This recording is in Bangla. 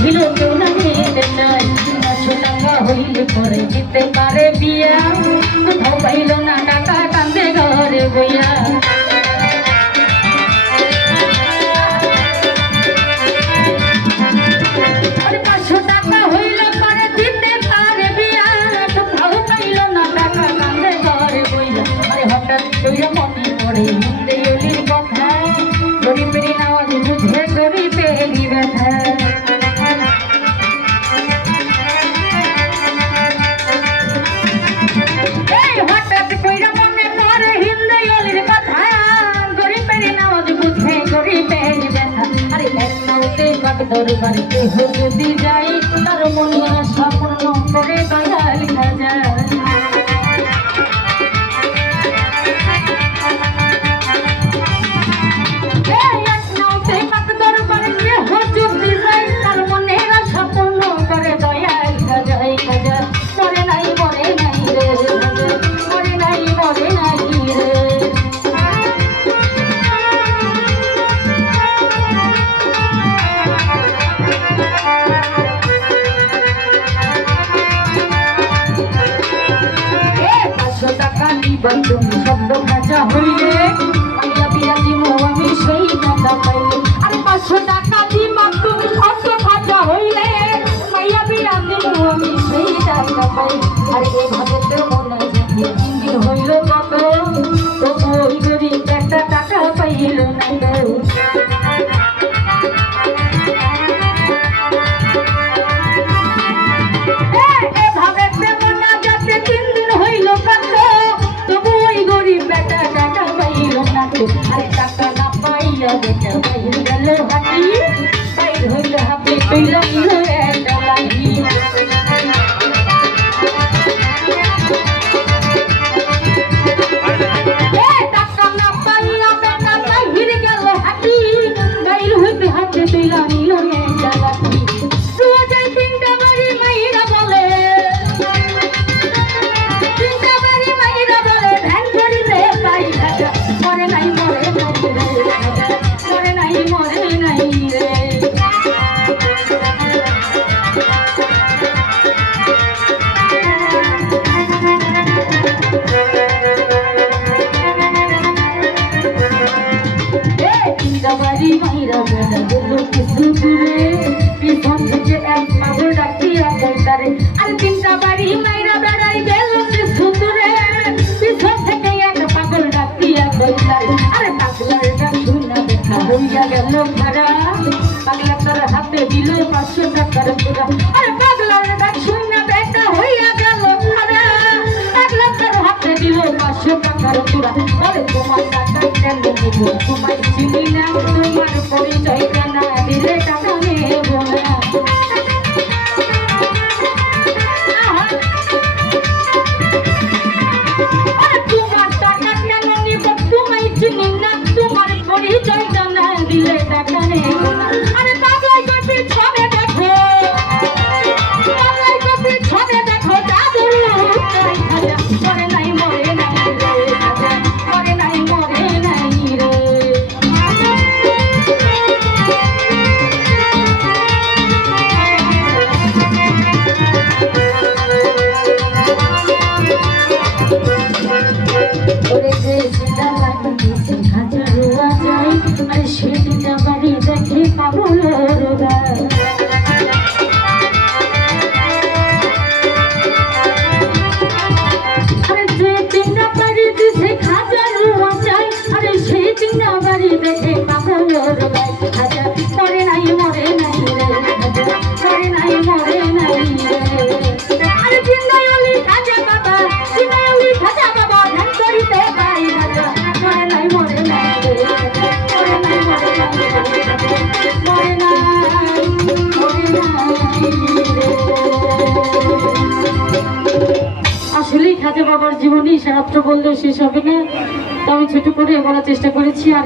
ছিল কেউ না নিতে চাই 500 টাকা হইলে পরে দিতে পারে বিয়া কোথাও পাইল না টাকা কান্দে ঘরে বইয়া গরিবের আওয়াজ বুঝে গরিবেরই ব্যথা হঠাৎ কইরা মনে পড়ে হিন্দে অলির কথা গরিবের আওয়াজ বুঝে গরিবেরই ব্যথা আরে এক নাওতে বাগ দরবারে যদি যাই তার মনের আশা পূর্ণ করে দয়াল খাজা তুমি শব্দ খাঁচা হইলে মাইয়া বিয়া দিব আমি সেই টাকা পাইলে আরে 500 টাকা দিব তুমি শব্দ খাঁচা হইলে মাইয়া বিয়া দিব আমি সেই টাকা পাইলে আরে এভাবে তো মনে থাকে 3 দিন হইল কত তবু ওই গরিব একটা টাকা পাইল না আরে টাকা না পাইয়া বেটা বাইর গেল হাতি বাইর হইল হাতে পেলাম একটা লাঠি টাকা না পাইয়া বেটা বাইর গেল হাতি বাইর হইতে হাতে পেলাম একটা লাঠি রোজাই 3টা বাড়ি মাইরা বলে 3টা বাড়ি মাইরা বলে ধ্যান করিতে পাই খাজা মরে নাই বাড়ি মাইরা বেড়া গেল কিছু দূরে পিছন থেকে এক পাগল ডাকিয়া বলতারে আর 3টা বাড়ি মাইরা বেড়াই গেল কিছু দূরে পিছন থেকে এক পাগল ডাকিয়া বলতারে আরে পাগলার ডাক শুনা দেখা হইয়া গেল খারা পাগলা তার হাতে দিল 500 টাকার পুরা আরে পাগলার ডাক শুনা দেখা হইয়া গেল খারা পাগলা তার হাতে দিল 500 টাকার পুরা আরে তোমার টাকা কেন নিব তোমার চিনি না তোমার পরিচয় জানা দিলে টাকা নেব না তোমার টাকা কেন নিব তোমায় চিনি না তোমার পরিচয় জানা দিলে টাকা নেব না আরে পাগলাই কপি ছবে দেখো পাগলাই কপি ছবে দেখো জাদুর উঠাই খাজা মরে নাই মরে নাই রে খাজা মরে নাই মরে নাই রে ওরে যে সেটা লাগবে সে খাজা রোয়া যায় আরে সেটা বাড়ি দেখে পাগল রোগা আরে যে 3টা বাড়ি দিছে খাজা রোয়া যায় আরে সেই 3টা বাড়ি দেখে পাগল রোগা খাজা মরে নাই রে খাজা মরে নাই রে আরে জিন্দাই অলি খাজা বাবা জিন্দাই অলি খাজা বাবা ধ্যান করিতে পাই খাজা মরে নাই রে মরে নাই আসলেই খাজা বাবার জীবনী সারাত্র বললেও শেষ হবে না, তো আমি ছোট করে বলার চেষ্টা করেছি।